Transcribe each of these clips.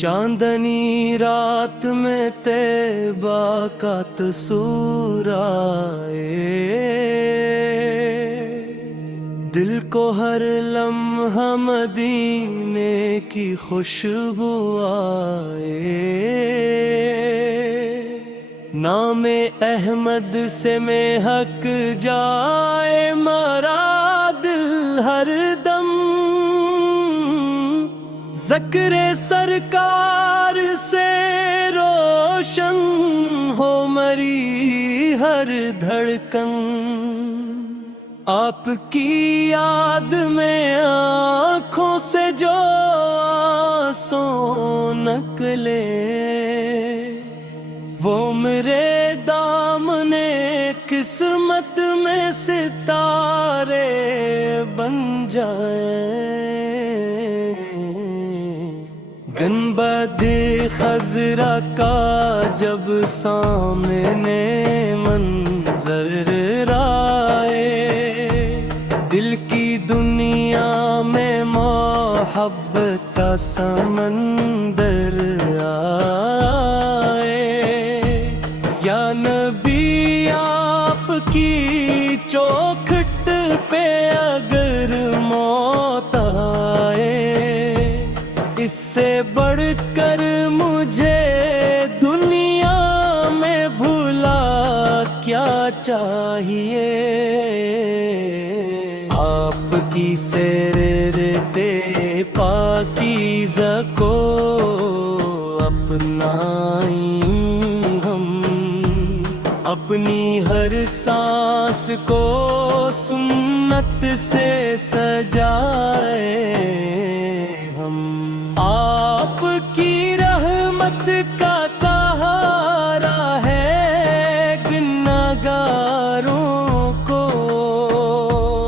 चांदनी रात में तैबा का तसूर आए, दिल को हर लम्हा मदीने की खुशबू आए। नामे अहमद से महक जाए मरा दिल हर दम, ज़िक्र सरकार से रोशन हो मरी हर धड़कन। आपकी याद में आँखों से जो आंसू निकले, वो मेरे दामने किस्मत में सितारे बन जाए। गनबदे खजरा का जब सामने मंजर आए, दिल की दुनिया में मोहब्बत का समंदर आए। या नबी आपकी चौखट पे अगर मौत आए, इससे बढ़कर मुझे दुनिया में भूला क्या चाहिए। आपकी सैरते पाकीज़ा को अपनाई हम, अपनी हर सांस को सुन्नत से सजाए हम। आपकी रहमत का सहारा है गुनाहगारों को,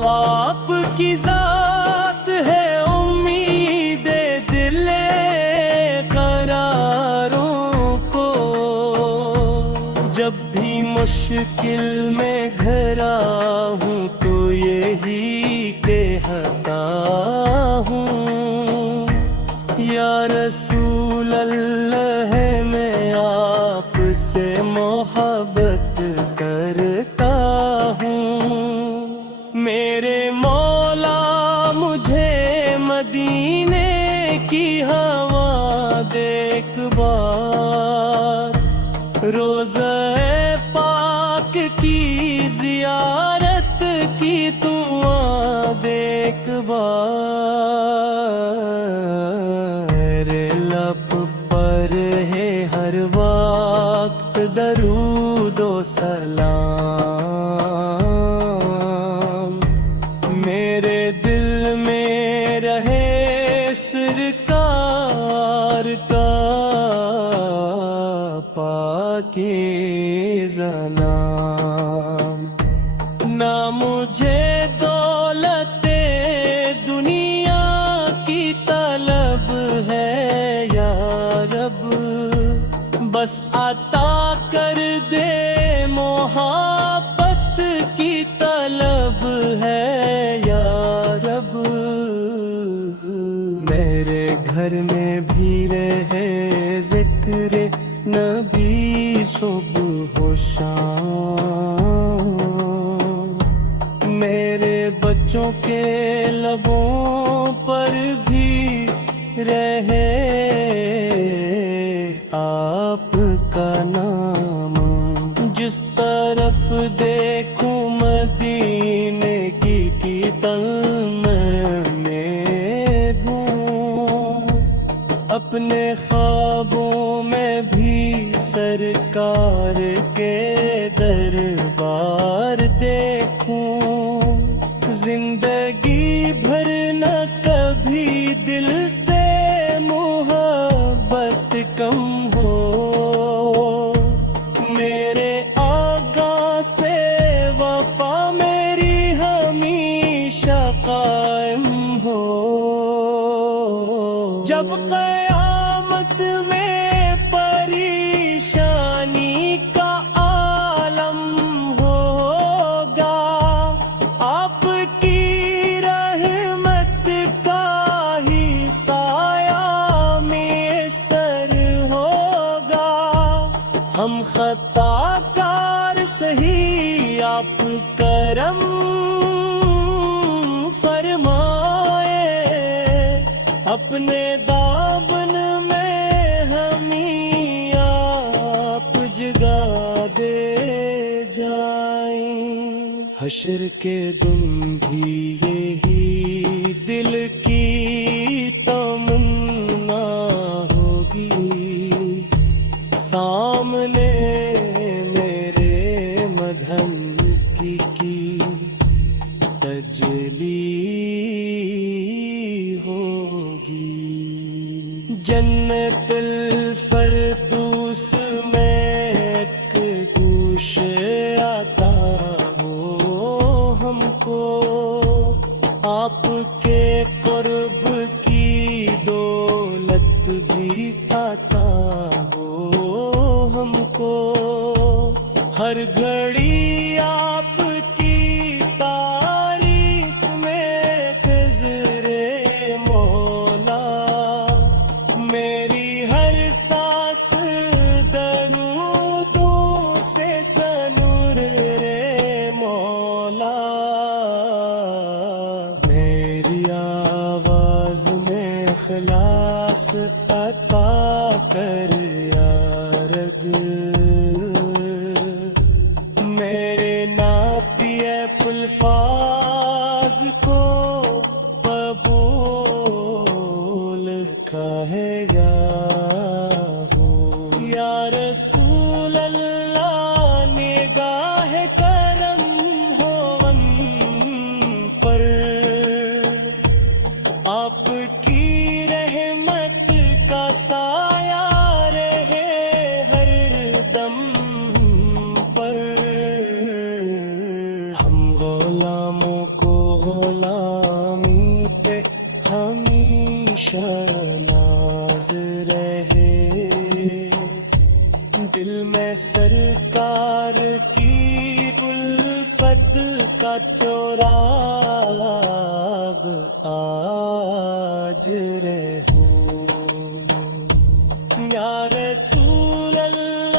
आपकी ज़ात है उम्मीद दिले करारों को। जब भी मुश्किल में घिरा हूँ तो यही कहता हूँ, या रसूल अल्लाह मैं आपसे मोहब्बत करता हूँ। मेरे मौला मुझे मदीने की हवा दे एक बार, रोज़ा पाक की ज़ियारत की दुआ दे एक बार। लब पर है हर वक्त दरूद व सलाम, मेरे दिल में रहे सरकार का पाकीज़ा नाम। ना मुझे दौलते दुनिया की तलब है या रब, बस अता कर दे मोहब्बत की तलब है या रब। मेरे घर में भी रहे ज़िक्र नबी सुबह व शाम, मेरे बच्चों के लबों पर भी रहे आपका नाम। जिस तरफ देखूं मदीने की तलमने दूं, अपने ख्वाबों में भी सरकार के दरबार देखूं। जिंदगी भर न कभी दिल से मोहब्बत कम हो, मेरे आका से वफा मेरी हमेशा कायम हो। जब क़यामत में परेशानी का आलम होगा, आपकी रहमत का ही साया में ہم خطا کار سہی آپ کرم فرمائے، اپنے دامن میں ہمیں آپ جگا دے جائیں۔ حشر کے دن بھی یہی دل کی تمنا ہوگی، سامنے میرے مدھن کی تجلی ہوگی۔ جنت الفردوس میں ایک گوشے عطا ہو ہم کو، آپ کے قرب کی دولت بھی عطا ہو ہم کو، ہر گھڑی آپ کی تعریف میں خضرے مولا، میری ہر سانس درودوں سے سنور رے مولا، میری آواز میں اخلاص عطا کر یا رب، میرے نعتیہ الفاظ کو قبول کہے گا ہو۔ یا رسول اللہ نگاہ کرم ہو ہم پر، آپ کی رحمت کا سایہ رہے ہر دم پر، ہم غلاموں کو غلامی پہ ہمیشہ ناز رہے، دل میں سرکار کی الفت کا چراغ آج رہے۔ یا رسول اللہ